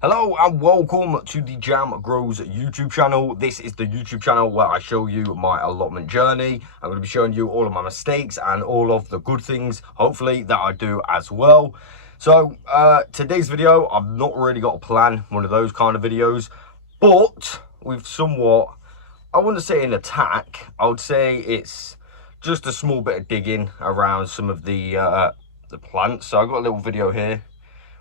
Hello and welcome to the Jam Grows YouTube channel. This is the YouTube channel where I show you my allotment journey. I'm going to be showing you all of my mistakes and all of the good things, hopefully, that I do as well. So today's video, I've not really got a plan, one of those kind of videos, but we've somewhat, I wouldn't say an attack, I would say it's just a small bit of digging around some of the plants. So I've got a little video here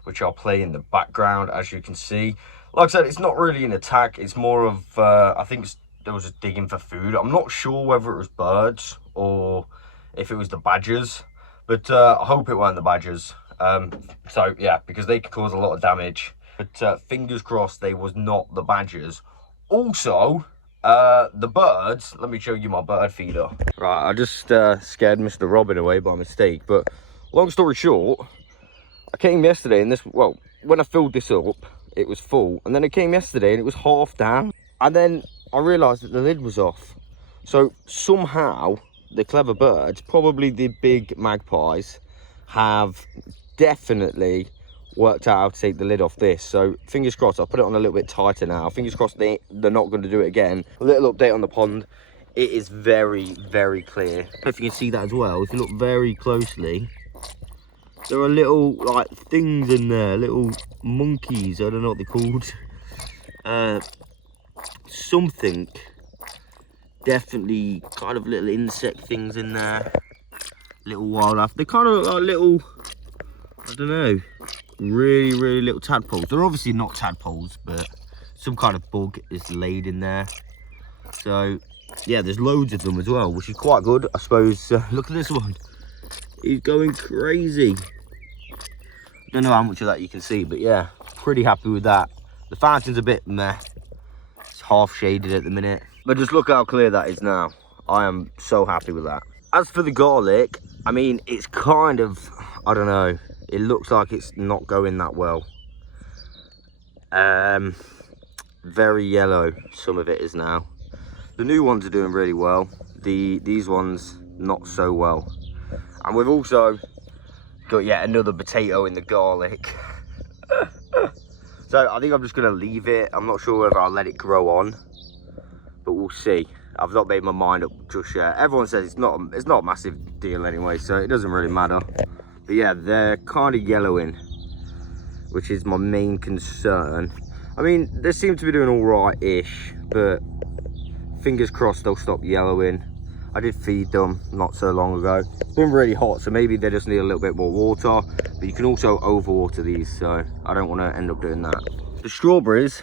which I'll play in the background, as you can see. Like I said, it's not really an attack. It's more of, I think there was just digging for food. I'm not sure whether it was birds or if it was the badgers, but I hope it weren't the badgers. So yeah, because they could cause a lot of damage. But fingers crossed they was not the badgers. Also, the birds, let me show you my bird feeder. Right, I just scared Mr. Robin away by mistake, but long story short, I came yesterday and when I filled this up, it was full. And then I came yesterday and it was half down. And then I realised that the lid was off. So somehow, the clever birds, probably the big magpies, have definitely worked out how to take the lid off this. So fingers crossed, I'll put it on a little bit tighter now. Fingers crossed they're not going to do it again. A little update on the pond. It is very, very clear. I don't know if you can see that as well. If you look very closely, there are little like things in there, little monkeys, I don't know what they're called. Something, definitely kind of little insect things in there, little wildlife. They're kind of like little, I don't know, really, really little tadpoles. They're obviously not tadpoles, but some kind of bug is laid in there. So yeah, there's loads of them as well, which is quite good, I suppose. Look at this one, he's going crazy. Don't know how much of that you can see, but yeah, pretty happy with that. The fountain's a bit meh, it's half shaded at the minute, but just look how clear that is now. I am so happy with that. As for the garlic, I mean, it's kind of, I don't know, it looks like it's not going that well. Very yellow, some of it is now. The new ones are doing really well, these ones not so well. And we've also got yet another potato in the garlic. So I think I'm just going to leave it. I'm not sure whether I'll let it grow on, but we'll see. I've not made my mind up just yet. Everyone says it's not a massive deal anyway, so it doesn't really matter. But yeah, they're kind of yellowing, which is my main concern. I mean, they seem to be doing all right-ish, but fingers crossed they'll stop yellowing. I did feed them not so long ago. It's been really hot, so maybe they just need a little bit more water, but you can also overwater these, so I don't want to end up doing that. The strawberries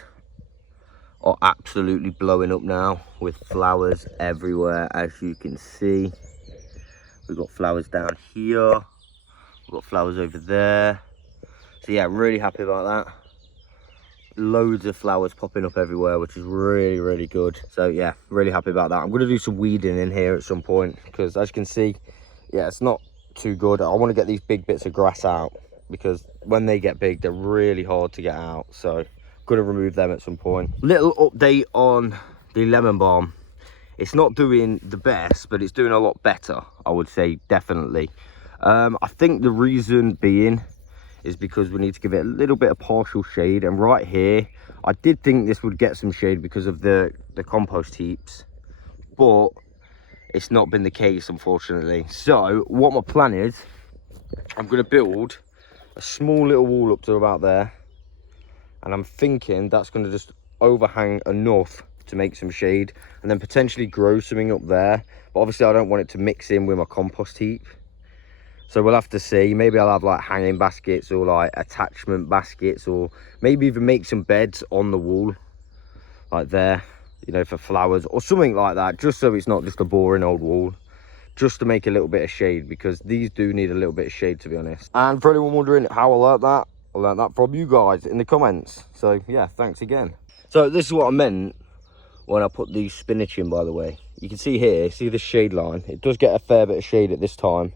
are absolutely blowing up now with flowers everywhere, as you can see. We've got flowers down here, we've got flowers over there. So yeah, really happy about that. Loads of flowers popping up everywhere, which is really, really good. So yeah, really happy about that. I'm going to do some weeding in here at some point, because as you can see, yeah, it's not too good. I want to get these big bits of grass out, because when they get big, they're really hard to get out. So I'm going to remove them at some point. Little update on the lemon balm. It's not doing the best, but it's doing a lot better, I would say, definitely. I think the reason being is because we need to give it a little bit of partial shade. And right here, I did think this would get some shade because of the compost heaps, but it's not been the case, unfortunately. So what my plan is, I'm going to build a small little wall up to about there, and I'm thinking that's going to just overhang enough to make some shade, and then potentially grow something up there. But obviously I don't want it to mix in with my compost heap. So we'll have to see. Maybe I'll have like hanging baskets or like attachment baskets, or maybe even make some beds on the wall like there, you know, for flowers or something like that, just so it's not just a boring old wall, just to make a little bit of shade, because these do need a little bit of shade, to be honest. And for anyone wondering how I learned that from you guys in the comments. So yeah, thanks again. So this is what I meant when I put the spinach in, by the way. You can see here, see the shade line, it does get a fair bit of shade at this time.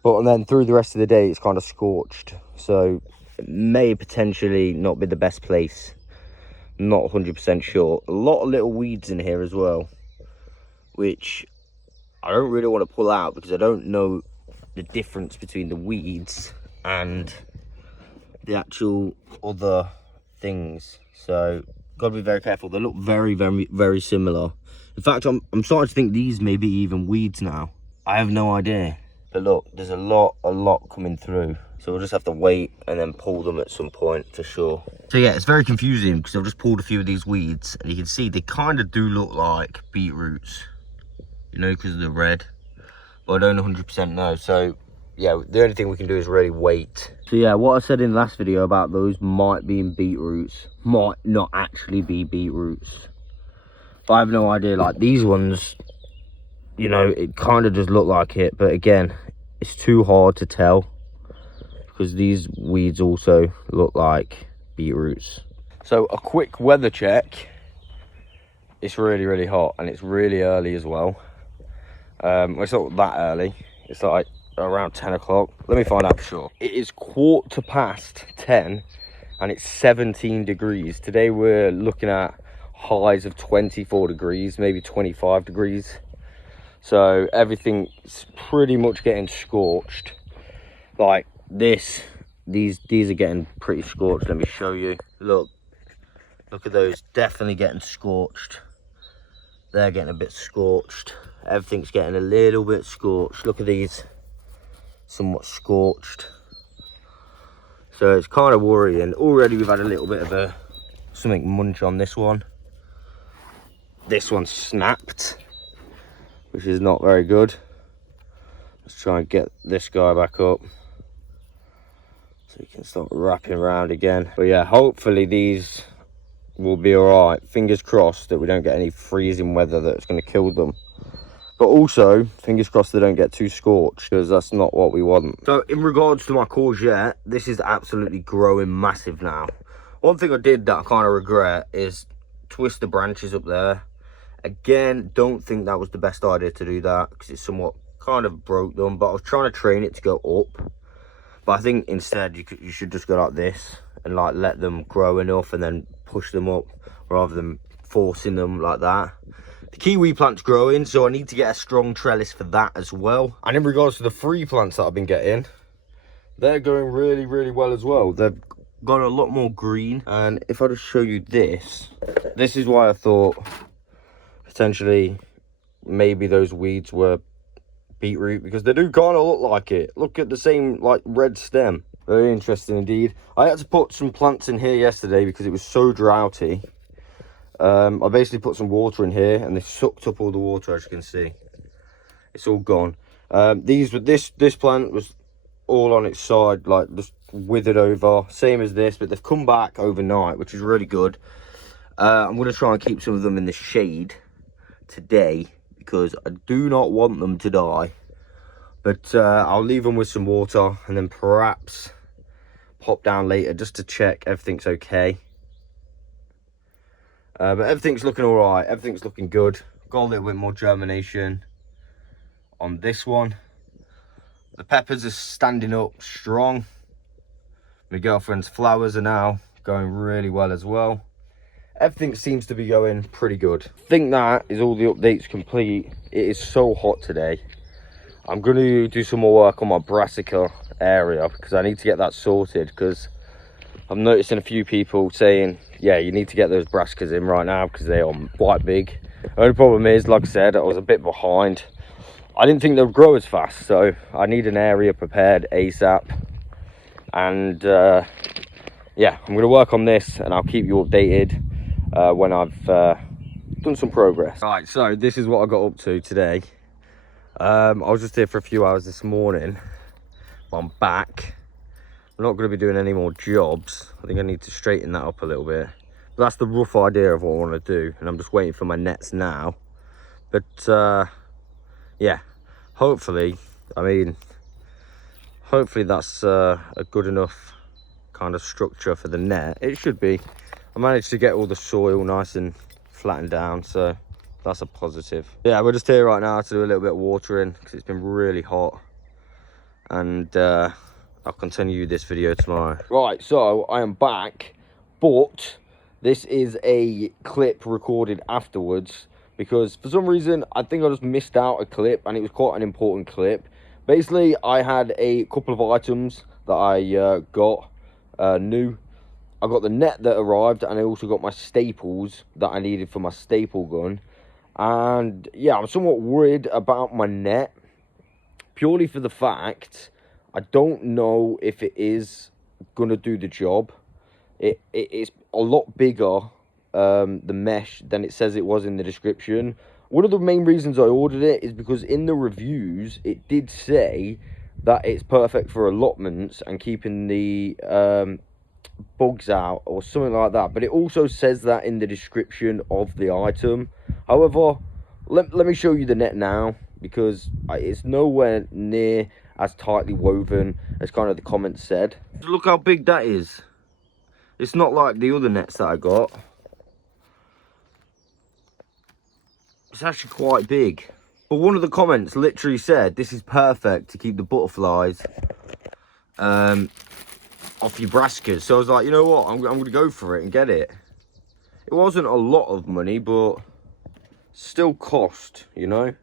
But then through the rest of the day, it's kind of scorched. So it may potentially not be the best place. Not 100% sure. A lot of little weeds in here as well, which I don't really want to pull out, because I don't know the difference between the weeds and the actual other things, so got to be very careful. They look very, very, very similar. In fact, I'm starting to think these may be even weeds now. I have no idea. But look, there's a lot coming through. So we'll just have to wait and then pull them at some point for sure. So yeah, it's very confusing because I've just pulled a few of these weeds and you can see they kind of do look like beetroots, you know, because of the red. But I don't 100% know. So yeah, the only thing we can do is really wait. So yeah, what I said in the last video about those might be in beetroots, might not actually be beetroots. But I have no idea. Like these ones, you know, it kind of does look like it, but again, it's too hard to tell because these weeds also look like beetroots. So a quick weather check. It's really, really hot and it's really early as well. It's not that early. It's like around 10 o'clock. Let me find out for sure. It is 10:15 and it's 17 degrees. Today we're looking at highs of 24 degrees, maybe 25 degrees. So everything's pretty much getting scorched. Like these are getting pretty scorched. Let me show you. Look at those, definitely getting scorched. They're getting a bit scorched. Everything's getting a little bit scorched. Look at these, somewhat scorched. So it's kind of worrying. Already we've had a little bit of something munch on this one. This one snapped, which is not very good. Let's try and get this guy back up so we can start wrapping around again. But yeah, hopefully these will be all right. Fingers crossed that we don't get any freezing weather that's going to kill them. But also, fingers crossed they don't get too scorched, because that's not what we want. So in regards to my courgette, this is absolutely growing massive now. One thing I did that I kind of regret is twist the branches up there. Again, don't think that was the best idea to do that because it somewhat kind of broke them, but I was trying to train it to go up. But I think instead you should just go like this and like let them grow enough and then push them up rather than forcing them like that. The kiwi plant's growing, so I need to get a strong trellis for that as well. And in regards to the free plants that I've been getting, they're going really, really well as well. They've got a lot more green. And if I just show you this is why I thought potentially maybe those weeds were beetroot, because they do kind of look like it. Look at the same like red stem. Very interesting indeed. I had to put some plants in here yesterday because it was so droughty. I basically put some water in here and they sucked up all the water, as you can see. It's all gone. This plant was all on its side, like just withered over, same as this, but they've come back overnight, which is really good. I'm going to try and keep some of them in the shade today because I do not want them to die. But I'll leave them with some water and then perhaps pop down later just to check everything's okay. But everything's looking all right. Everything's looking good. Got a little bit more germination on this one. The peppers are standing up strong. My girlfriend's flowers are now going really well as well. Everything seems to be going pretty good. I think that is all the updates complete. It is so hot today. I'm going to do some more work on my Brassica area because I need to get that sorted, because I'm noticing a few people saying, yeah, you need to get those brassicas in right now because they are quite big. The only problem is, like I said, I was a bit behind. I didn't think they would grow as fast, so I need an area prepared ASAP. And yeah, I'm going to work on this and I'll keep you updated when I've done some progress. Right, so this is what I got up to today. I was just here for a few hours this morning. I'm back. I'm not going to be doing any more jobs. I think I need to straighten that up a little bit. But that's the rough idea of what I want to do. And I'm just waiting for my nets now. But yeah, hopefully that's a good enough kind of structure for the net. It should be. I managed to get all the soil nice and flattened down, so that's a positive. Yeah, we're just here right now to do a little bit of watering because it's been really hot. And I'll continue this video tomorrow. Right, so I am back, but this is a clip recorded afterwards because for some reason I think I just missed out a clip, and it was quite an important clip. Basically, I had a couple of items that I got new I got the net that arrived, and I also got my staples that I needed for my staple gun. And yeah, I'm somewhat worried about my net, purely for the fact I don't know if it is gonna do the job. It's a lot bigger, the mesh, than it says it was in the description. One of the main reasons I ordered it is because in the reviews it did say that it's perfect for allotments and keeping the bugs out or something like that, but it also says that in the description of the item. However, let me show you the net now, because it's nowhere near as tightly woven as kind of the comments said. Look how big that is. It's not like the other nets that I got. It's actually quite big. But one of the comments literally said this is perfect to keep the butterflies off your brassicas. So I was like, you know what, I'm going to go for it and get it. It wasn't a lot of money, but still cost, you know.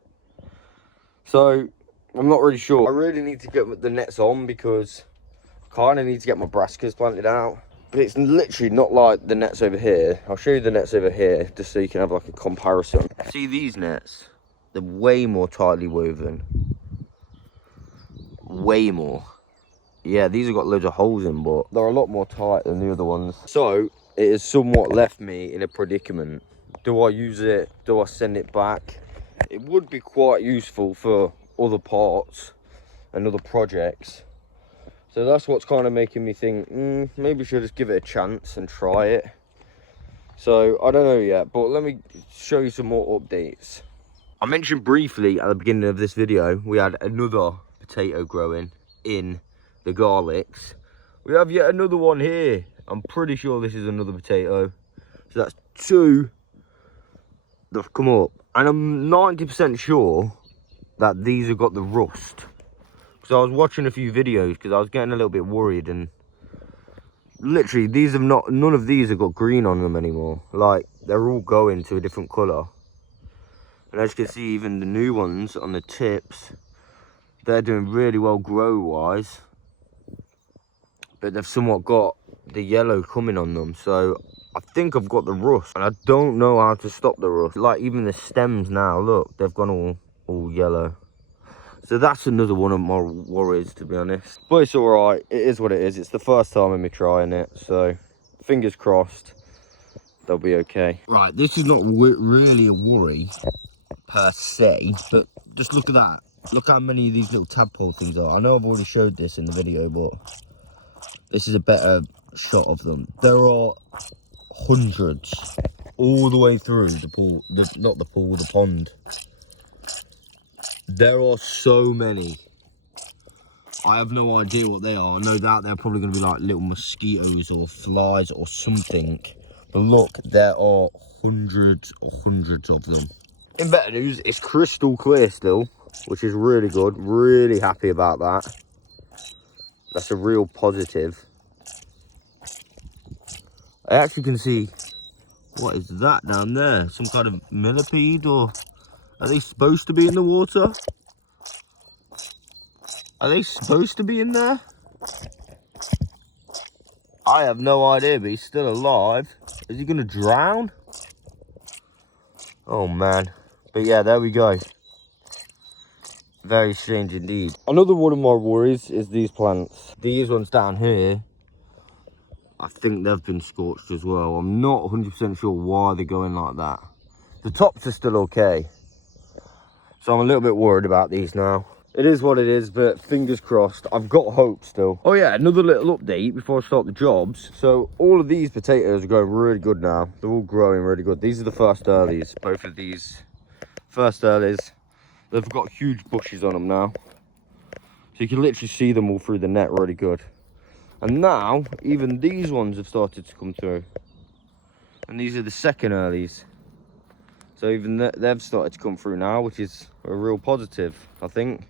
So I'm not really sure. I really need to get the nets on because I kind of need to get my brassicas planted out. But it's literally not like the nets over here. I'll show you the nets over here just so you can have like a comparison. See these nets? They're way more tightly woven. Way more. Yeah, these have got loads of holes in, but they're a lot more tight than the other ones. So it has somewhat left me in a predicament. Do I use it? Do I send it back? It would be quite useful for other parts and other projects. So that's what's kind of making me think, maybe I should just give it a chance and try it. So I don't know yet, but let me show you some more updates. I mentioned briefly at the beginning of this video, we had another potato growing in the garlics. We have yet another one here. I'm pretty sure this is another potato. So that's two that have come up. And I'm 90% sure that these have got the rust. So I was watching a few videos because I was getting a little bit worried, and literally these have not, none of these have got green on them anymore. Like, they're all going to a different colour. And as you can see, even the new ones on the tips, they're doing really well grow wise, but they've somewhat got the yellow coming on them. So I think I've got the rust, and I don't know how to stop the rust. Like, even the stems now, look, they've gone all yellow. So that's another one of my worries, to be honest. But it's all right. It is what it is. It's the first time of me trying it. So fingers crossed they'll be okay. Right, this is not really a worry per se, but just look at that. Look how many of these little tadpole things are. I know I've already showed this in the video, but this is a better shot of them. There are hundreds all the way through the pool. Not the pool, the pond. There are so many. I have no idea what they are. No doubt they're probably going to be like little mosquitoes or flies or something. But look, there are hundreds of them. In better news, it's crystal clear still, which is really good. Really happy about that. That's a real positive. I actually can see, what is that down there? Some kind of millipede, or are they supposed to be in the water? Are they supposed to be in there? I have no idea, but he's still alive. Is he going to drown? Oh, man. But yeah, there we go. Very strange indeed. Another one of my worries is these plants. These ones down here, I think they've been scorched as well. I'm not 100% sure why they're going like that. The tops are still okay. So I'm a little bit worried about these now. It is what it is, but fingers crossed. I've got hope still. Oh yeah, another little update before I start the jobs. So all of these potatoes are going really good now. They're all growing really good. These are the first earlies. Both of these first earlies. They've got huge bushes on them now. So you can literally see them all through the net really good. And now, even these ones have started to come through. And these are the second earlies. So even they've started to come through now, which is a real positive, I think.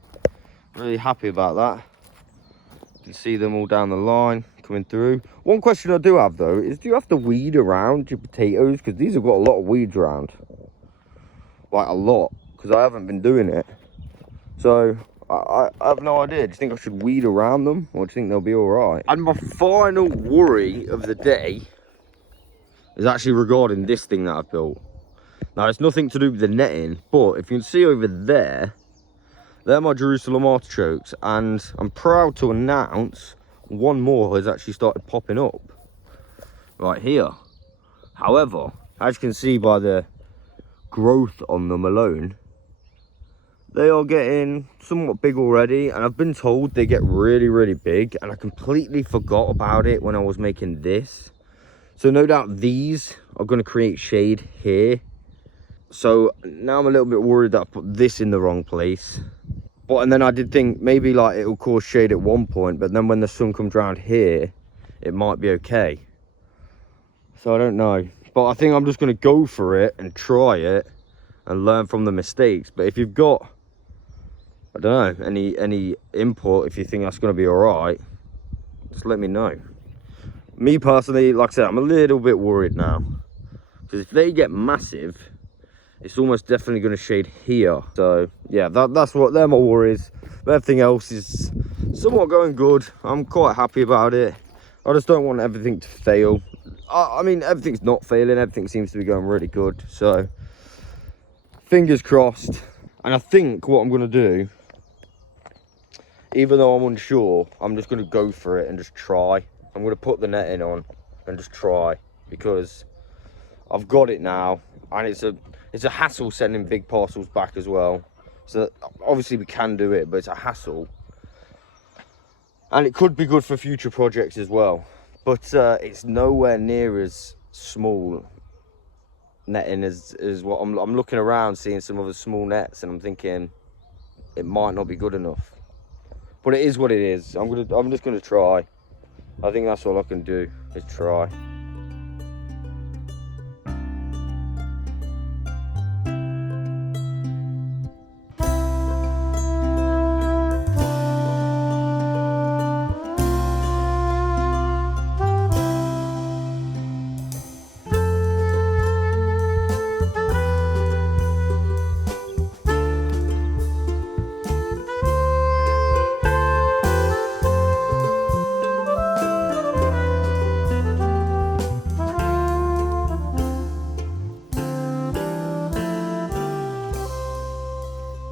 Really happy about that. You can see them all down the line coming through. One question I do have though is, do you have to weed around your potatoes? Because these have got a lot of weeds around. Like a lot, because I haven't been doing it. So I have no idea. Do you think I should weed around them, or do you think they'll be all right? And my final worry of the day is actually regarding this thing that I've built. Now, it's nothing to do with the netting, but if you can see over there, they're my Jerusalem artichokes, and I'm proud to announce one more has actually started popping up right here. However, as you can see by the growth on them alone, they are getting somewhat big already, and I've been told they get really, really big, and I completely forgot about it when I was making this. So no doubt these are going to create shade here. So now I'm a little bit worried that I put this in the wrong place. But and then I did think maybe like it'll cause shade at one point, but then when the sun comes around here, it might be okay. So I don't know. But I think I'm just going to go for it and try it and learn from the mistakes. But if you've got, I don't know, any input, if you think that's going to be all right, just let me know. Me personally, like I said, I'm a little bit worried now, because if they get massive, it's almost definitely going to shade here. So yeah, they're my worries. But everything else is somewhat going good. I'm quite happy about it. I just don't want everything to fail. I mean, everything's not failing. Everything seems to be going really good. So fingers crossed. And I think what I'm going to do, even though I'm unsure, I'm just going to go for it and just try. I'm going to put the netting on and just try, because I've got it now, and it's a hassle sending big parcels back as well. So obviously we can do it, but it's a hassle, and it could be good for future projects as well. But it's nowhere near as small netting as what I'm looking around, seeing some other small nets, and I'm thinking it might not be good enough. But it is what it is. I'm just gonna try. I think that's all I can do, is try.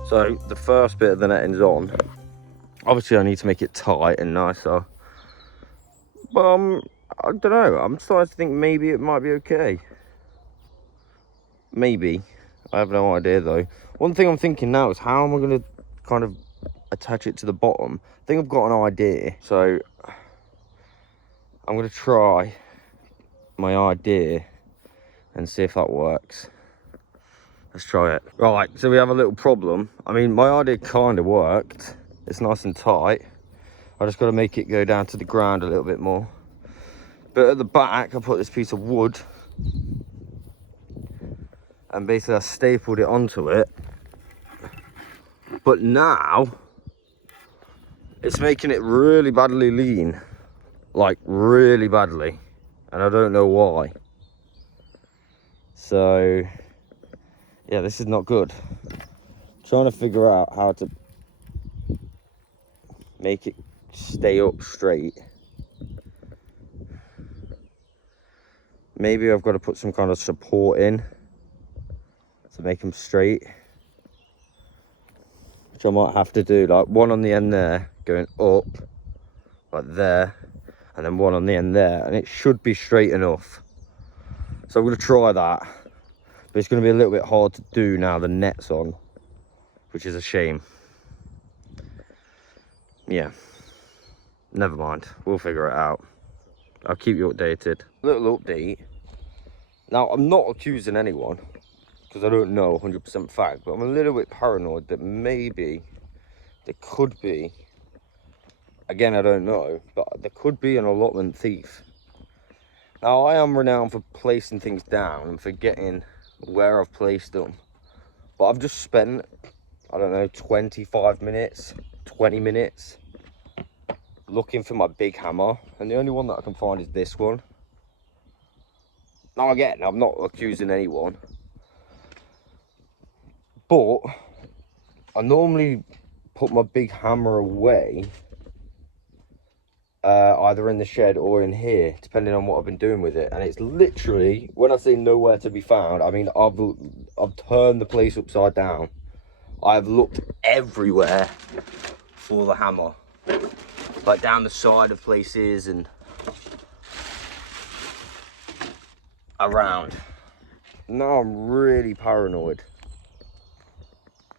So the first bit of the netting's on. Obviously I need to make it tight and nicer. But I don't know, I'm starting to think maybe it might be okay. Maybe. I have no idea though. One thing I'm thinking now is, how am I going to kind of attach it to the bottom? I think I've got an idea. So I'm going to try my idea and see if that works. Let's try it. Right, so we have a little problem. I mean, my idea kind of worked. It's nice and tight. I just got to make it go down to the ground a little bit more. But at the back, I put this piece of wood, and basically I stapled it onto it. But now it's making it really badly lean, like really badly, and I don't know why. So yeah, this is not good. Trying to figure out how to make it stay up straight. Maybe I've got to put some kind of support in to make them straight, which I might have to do, like one on the end there going up like there, and then one on the end there, and it should be straight enough. So I'm going to try that, but it's going to be a little bit hard to do now the net's on, which is a shame. Yeah, never mind, we'll figure it out. I'll keep you updated. Little update. Now, I'm not accusing anyone, because I don't know 100% fact, but I'm a little bit paranoid that maybe there could be, again, I don't know, but there could be an allotment thief. Now, I am renowned for placing things down and forgetting where I've placed them, but I've just spent, I don't know, 25 minutes, 20 minutes looking for my big hammer, and the only one that I can find is this one. Now, again, I'm not accusing anyone, but I normally put my big hammer away, either in the shed or in here, depending on what I've been doing with it. And it's literally, when I say nowhere to be found, I mean I've turned the place upside down. I've looked everywhere for the hammer, like down the side of places and around. Now I'm really paranoid,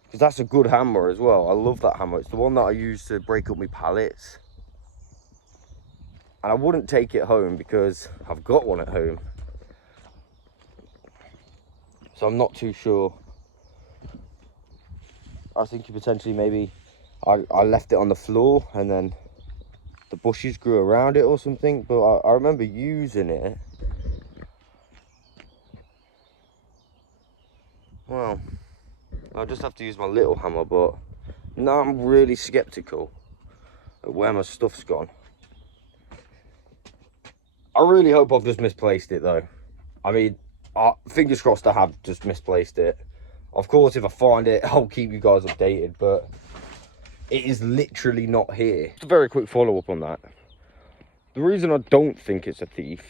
because that's a good hammer as well. I love that hammer. It's the one that I use to break up my pallets. And I wouldn't take it home because I've got one at home. So I'm not too sure. I was thinking potentially maybe I left it on the floor and then the bushes grew around it or something. But I remember using it. Well, I'll just have to use my little hammer, but now I'm really skeptical of where my stuff's gone. I really hope I've just misplaced it though. I mean, fingers crossed I have just misplaced it. Of course, if I find it, I'll keep you guys updated, but it is literally not here. Just a very quick follow-up on that. The reason I don't think it's a thief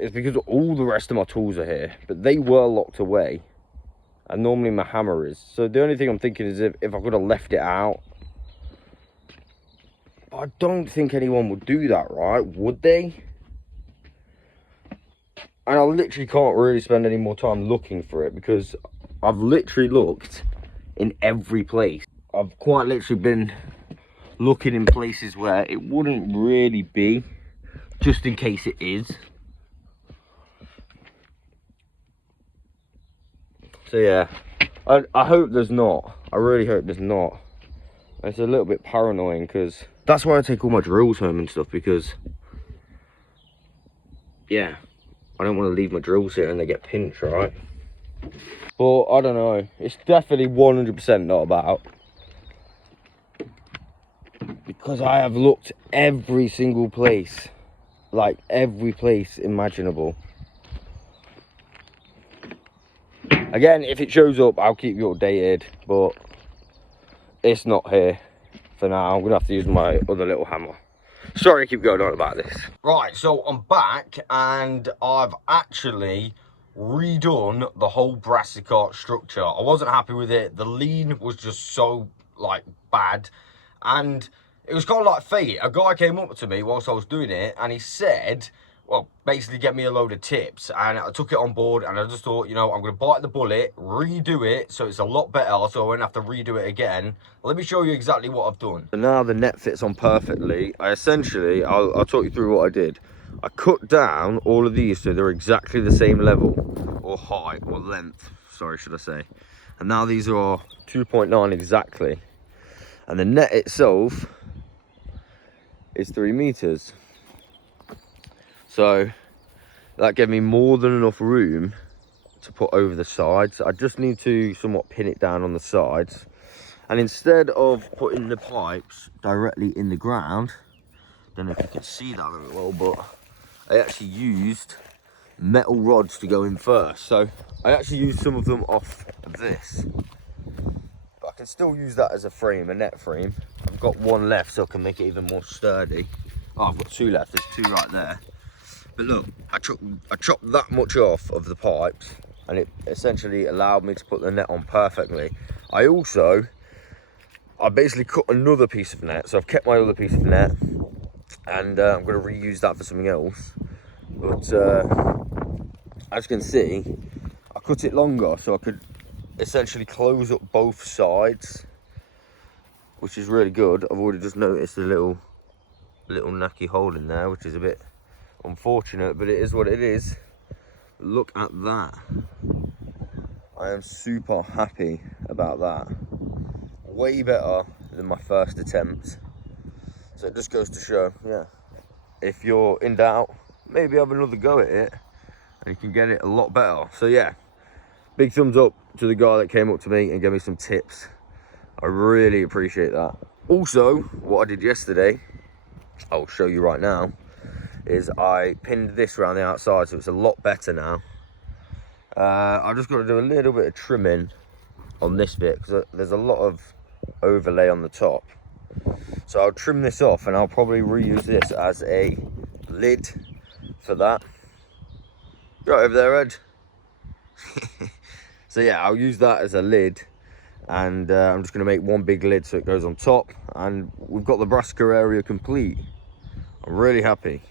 is because all the rest of my tools are here, but they were locked away. And normally my hammer is. So the only thing I'm thinking is if I could have left it out. I don't think anyone would do that, right? Would they? And I literally can't really spend any more time looking for it, because I've literally looked in every place. I've quite literally been looking in places where it wouldn't really be, just in case it is. So yeah, I hope there's not. I really hope there's not. It's a little bit paranoid, because that's why I take all my drills home and stuff, because yeah, I don't want to leave my drills here and they get pinched, right? But I don't know, it's definitely 100% not about, because I have looked every single place, like every place imaginable. Again, if it shows up, I'll keep you updated, but it's not here for now. I'm gonna have to use my other little hammer. Sorry I keep going on about this. Right, so I'm back and I've actually redone the whole Brassica structure. I wasn't happy with it. The lean was just so like bad, and it was kind of like fate. A guy came up to me whilst I was doing it and he said, well, basically get me a load of tips, and I took it on board and I just thought, you know, I'm going to bite the bullet, redo it so it's a lot better, so I won't have to redo it again. Let me show you exactly what I've done. So now the net fits on perfectly. I'll talk you through what I did. I cut down all of these so they're exactly the same level, or height, or length, sorry, should I say. And now these are 2.9 exactly. And the net itself is 3 meters. So that gave me more than enough room to put over the sides. I just need to somewhat pin it down on the sides. And instead of putting the pipes directly in the ground, I don't know if you can see that very well, but I actually used metal rods to go in first. So I actually used some of them off of this. But I can still use that as a frame, a net frame. I've got one left so I can make it even more sturdy. Oh, I've got 2 left, there's 2 right there. But look, I chopped that much off of the pipes, and it essentially allowed me to put the net on perfectly. I basically cut another piece of net, so I've kept my other piece of net, and I'm going to reuse that for something else. But as you can see, I cut it longer so I could essentially close up both sides, which is really good. I've already just noticed a little knacky hole in there, which is a bit unfortunate, but it is what it is. Look at that. I am super happy about that. Way better than my first attempt. So it just goes to show, yeah, if you're in doubt, maybe have another go at it and you can get it a lot better. So yeah, big thumbs up to the guy that came up to me and gave me some tips. I really appreciate that. Also, what I did yesterday, I'll show you right now, is I pinned this around the outside, so it's a lot better now. I've just got to do a little bit of trimming on this bit because there's a lot of overlay on the top. So I'll trim this off and I'll probably reuse this as a lid for that. Right over there, Ed. So yeah, I'll use that as a lid, and I'm just going to make one big lid so it goes on top, and we've got the Brassica area complete. I'm really happy.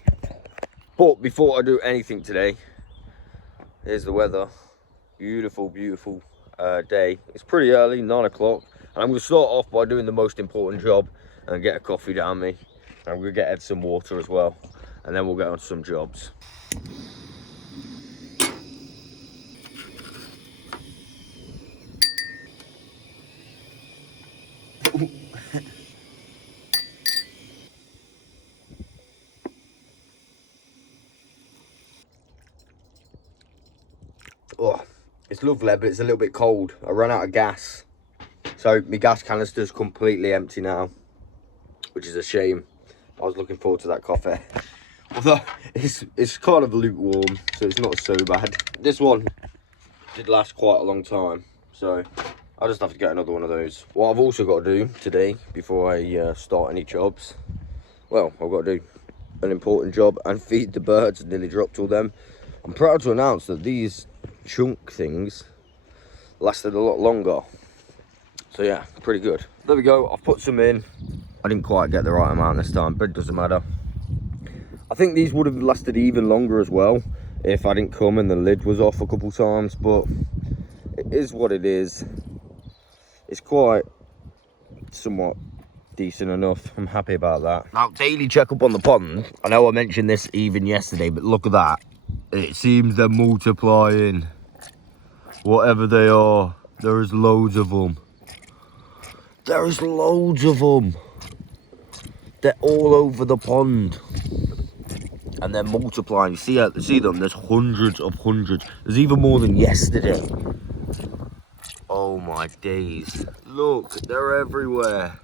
But before I do anything today, here's the weather. Beautiful, beautiful day. It's pretty early, 9 o'clock, and I'm going to start off by doing the most important job and get a coffee down me. I'm going to get Ed some water as well, and then we'll get on to some jobs. Oh, it's lovely, but it's a little bit cold. I ran out of gas, so my gas canister's completely empty now, which is a shame. I was looking forward to that coffee. Although it's kind of lukewarm, so it's not so bad. This one did last quite a long time, so I'll just have to get another one of those. What I've also got to do today, before I start any jobs, well, I've got to do an important job and feed the birds. Nearly dropped all them. I'm proud to announce that these chunk things lasted a lot longer. So yeah, pretty good. There we go, I've put some in. I didn't quite get the right amount this time, but it doesn't matter. I think these would have lasted even longer as well if I didn't come and the lid was off a couple times, but it is what it is. It's quite somewhat decent enough. I'm happy about that. Now, daily checkup on the pond. I know I mentioned this even yesterday, but look at that. It seems they're multiplying. Whatever they are, there is loads of them. There is loads of them. They're all over the pond. And they're multiplying. You see them? There's hundreds of hundreds. There's even more than yesterday. Oh my days. Look, they're everywhere.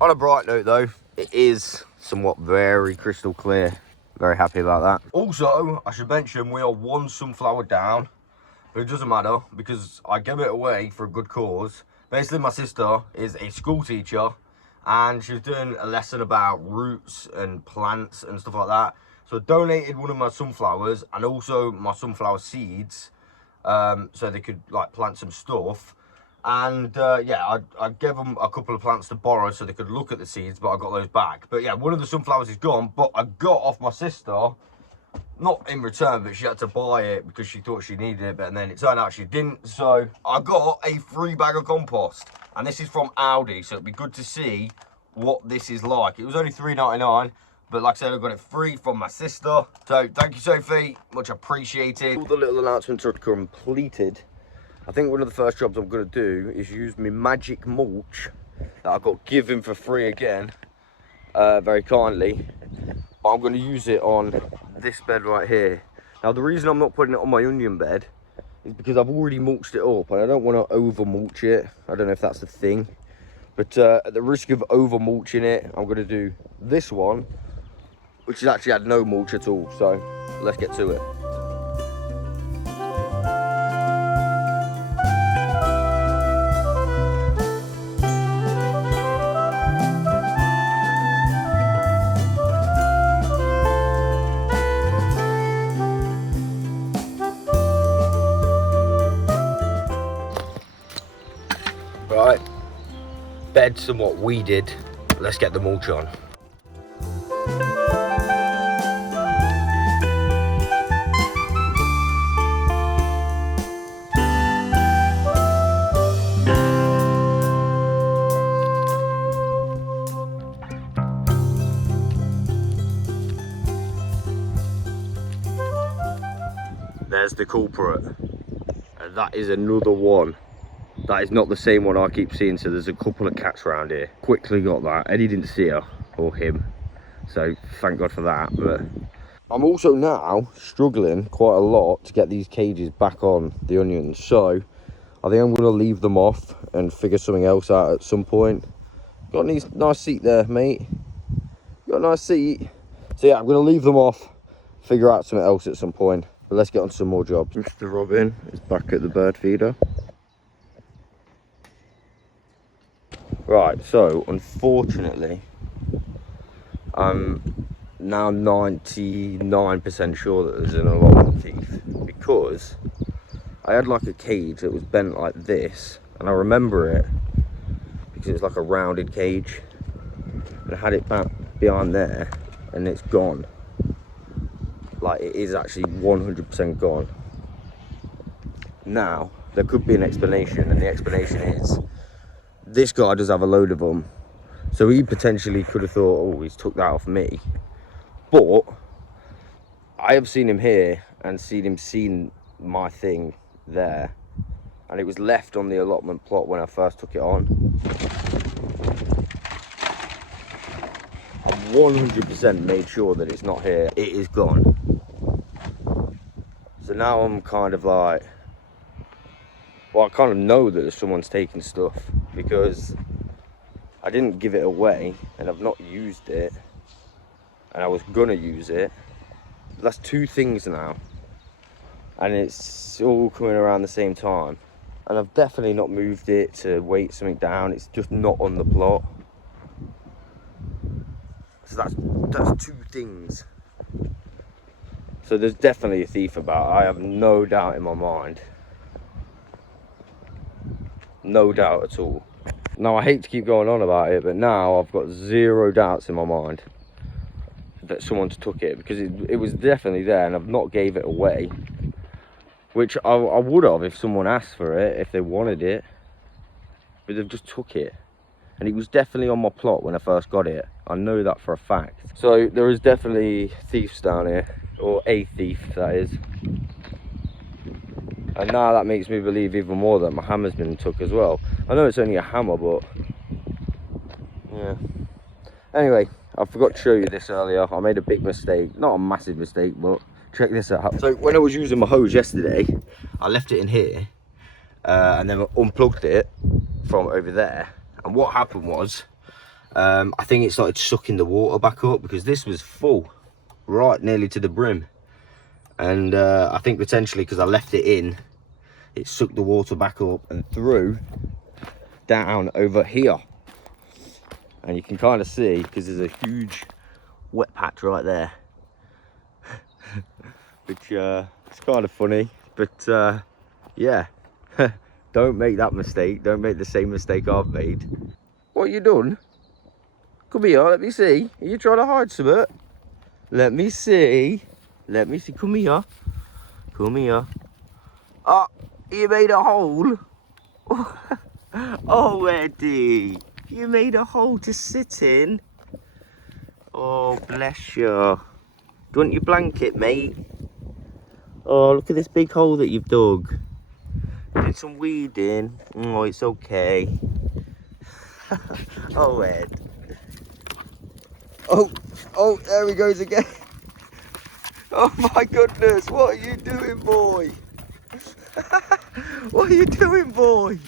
On a bright note though, it is somewhat very crystal clear. Very happy about that. Also, I should mention we are one sunflower down, but it doesn't matter because I gave it away for a good cause. Basically, my sister is a school teacher and she was doing a lesson about roots and plants and stuff like that. So I donated one of my sunflowers and also my sunflower seeds, so they could like plant some stuff. And yeah, I gave them a couple of plants to borrow so they could look at the seeds, but I got those back. But yeah, one of the sunflowers is gone, but I got off my sister, not in return, but she had to buy it because she thought she needed it, but then it turned out she didn't. So I got a free bag of compost, and this is from Aldi, so it'd be good to see what this is like. It was only $3.99, but like I said, I got it free from my sister. So thank you, Sophie, much appreciated. All the little announcements are completed. I think one of the first jobs I'm going to do is use my magic mulch that I got given for free again, very kindly. But I'm going to use it on this bed right here. Now the reason I'm not putting it on my onion bed is because I've already mulched it up and I don't want to over mulch it. I don't know if that's the thing, but at the risk of over mulching it, I'm going to do this one, which has actually had no mulch at all. So let's get to it. Right, bed somewhat weeded. Let's get the mulch on. There's the culprit, and that is another one. That is not the same one I keep seeing, so there's a couple of cats around here. Quickly got that. Eddie didn't see her, or him, so thank God for that. But I'm also now struggling quite a lot to get these cages back on the onions, so I think I'm going to leave them off and figure something else out at some point. Got a nice seat there, mate. Got a nice seat. So yeah, I'm going to leave them off, figure out something else at some point. But let's get on to some more jobs. Mr. Robin is back at the bird feeder. Right, so unfortunately, I'm now 99% sure that there's an allotment thief, because I had like a cage that was bent like this, and I remember it because it was like a rounded cage, and I had it back behind there, and it's gone. Like, it is actually 100% gone. Now, there could be an explanation, and the explanation is this guy does have a load of them, so he potentially could have thought, oh, he's took that off me. But I have seen him here and seen my thing there, and it was left on the allotment plot when I first took it on. I'm 100% made sure that it's not here. It is gone. So now I'm kind of like, well, I kind of know that someone's taking stuff, because I didn't give it away and I've not used it, and I was gonna use it. That's two things now, and it's all coming around the same time, and I've definitely not moved it to weight something down. It's just not on the plot. So that's two things. So there's definitely a thief about. I have no doubt in my mind. No doubt at all. Now, I hate to keep going on about it, but now I've got zero doubts in my mind that someone's took it, because it was definitely there, and I've not gave it away, which I would have if someone asked for it, if they wanted it, but they've just took it. And it was definitely on my plot when I first got it. I know that for a fact. So there is definitely thieves down here, or a thief that is. And now that makes me believe even more that my hammer's been took as well. I know it's only a hammer, but yeah. Anyway, I forgot to show you this earlier. I made a big mistake. Not a massive mistake, but check this out. So when I was using my hose yesterday, I left it in here, and then unplugged it from over there. And what happened was, I think it started sucking the water back up, because this was full, right nearly to the brim. And I think potentially because I left it in, it sucked the water back up and through down over here. And you can kind of see, because there's a huge wet patch right there. Which it's kind of funny, but yeah. Don't make that mistake. Don't make the same mistake I've made. What you done? Come here, let me see. Are you trying to hide something? Let me see. Let me see. Come here. Come here. Oh, you made a hole. Oh, Eddie. You made a hole to sit in. Oh, bless you. Do you want your blanket, mate? Oh, look at this big hole that you've dug. Did some weeding. Oh, it's okay. Oh, Ed. Oh, there he goes again. Oh my goodness, what are you doing, boy? What are you doing, boy?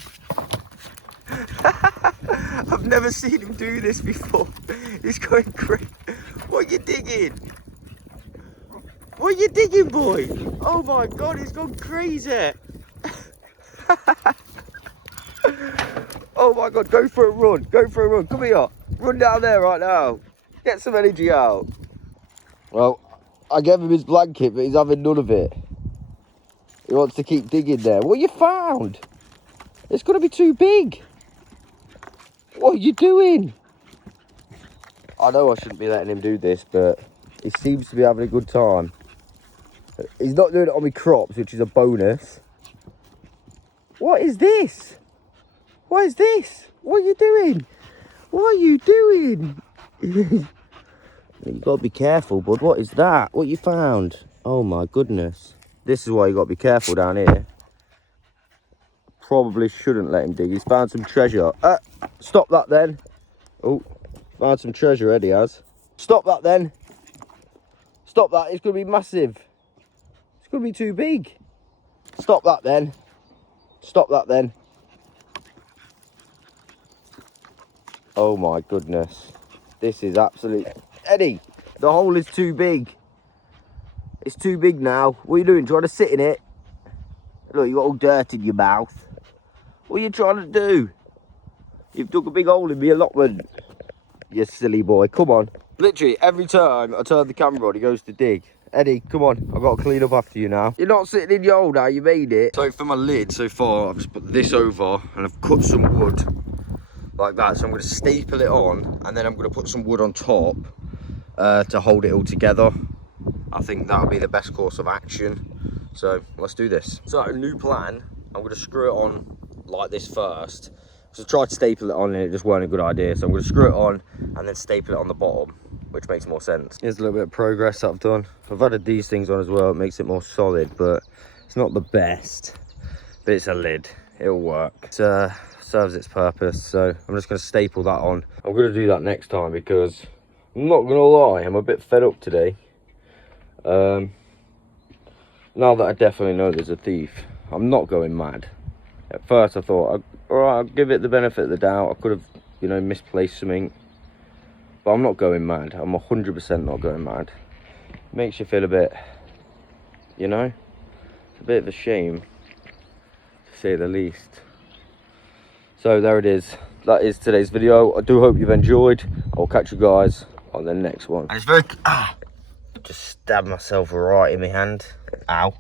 I've never seen him do this before. He's going crazy. What are you digging? What are you digging, boy? Oh my God, he's gone crazy. Oh my God, go for a run. Go for a run. Come here. Run down there right now. Get some energy out. Well, I gave him his blanket, but he's having none of it. He wants to keep digging there. What you found? It's going to be too big. What are you doing? I know I shouldn't be letting him do this, but he seems to be having a good time. He's not doing it on my crops, which is a bonus. What is this? What is this? What are you doing? What are you doing? You've got to be careful, bud. What is that? What you found? Oh my goodness. This is why you got to be careful down here. Probably shouldn't let him dig. He's found some treasure. Stop that then. Oh, found some treasure, Eddie has. Stop that then. Stop that. It's going to be massive. It's going to be too big. Stop that then. Stop that then. Oh my goodness. This is absolute... Eddie, the hole is too big. It's too big now. What are you doing? Trying to sit in it? Look, you got all dirt in your mouth. What are you trying to do? You've dug a big hole in the allotment. You silly boy, come on. Literally, every time I turn the camera on, he goes to dig. Eddie, come on, I've got to clean up after you now. You're not sitting in your hole now, you made it. So for my lid so far, I've just put this over and I've cut some wood like that. So I'm going to staple it on and then I'm going to put some wood on top to hold it all together. I think that'll be the best course of action. So let's do this. So new plan, I'm going to screw it on like this first. So I tried to staple it on and it just weren't a good idea. So I'm going to screw it on and then staple it on the bottom, which makes more sense. Here's a little bit of progress that I've done. I've added these things on as well. It makes it more solid, but it's not the best. But it's a lid. It'll work. It serves its purpose. So I'm just going to staple that on. I'm going to do that next time because I'm not going to lie, I'm a bit fed up today. Now that I definitely know there's a thief, I'm not going mad. At first I thought, all right, I'll give it the benefit of the doubt. I could have, you know, misplaced something. But I'm not going mad. I'm 100% not going mad. It makes you feel a bit, you know, it's a bit of a shame, to say the least. So there it is. That is today's video. I do hope you've enjoyed. I'll catch you guys on the next one. And it's very... just stabbed myself right in my hand. Ow.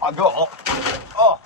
I got... Oh.